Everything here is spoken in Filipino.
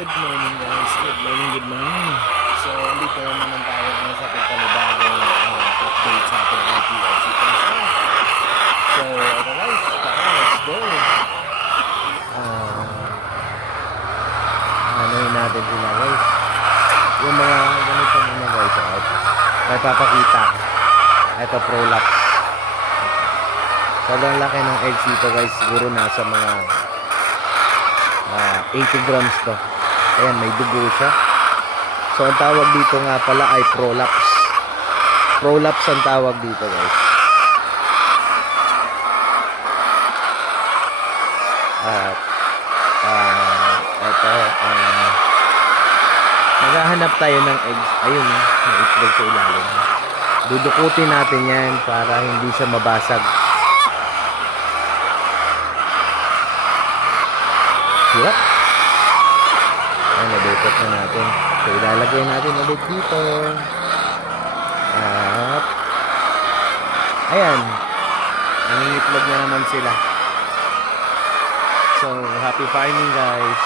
Good morning guys, good morning. So, dito naman tayo ngayon sa panibagong update sa ating ATLC Tesla. So, ito guys, tara, let's go. Anoin natin sila guys. Yung mga ganitong guys, may papakita. Ito, prolapse. Sobrang laki ng eggs dito guys, siguro nasa mga 80 grams to. Ayan, may dugo siya. So, ang tawag dito nga pala ay prolapse. Prolapse ang tawag dito guys. At ito, maghahanap tayo ng eggs. Ayun, may itlog sa ilalim. Dudukutin natin yan para hindi siya mabasag. Yep. Ayan, nadukot na natin. So, ilalagay natin ulit dito. At ayan, nangingitlog na naman sila. So, happy farming guys.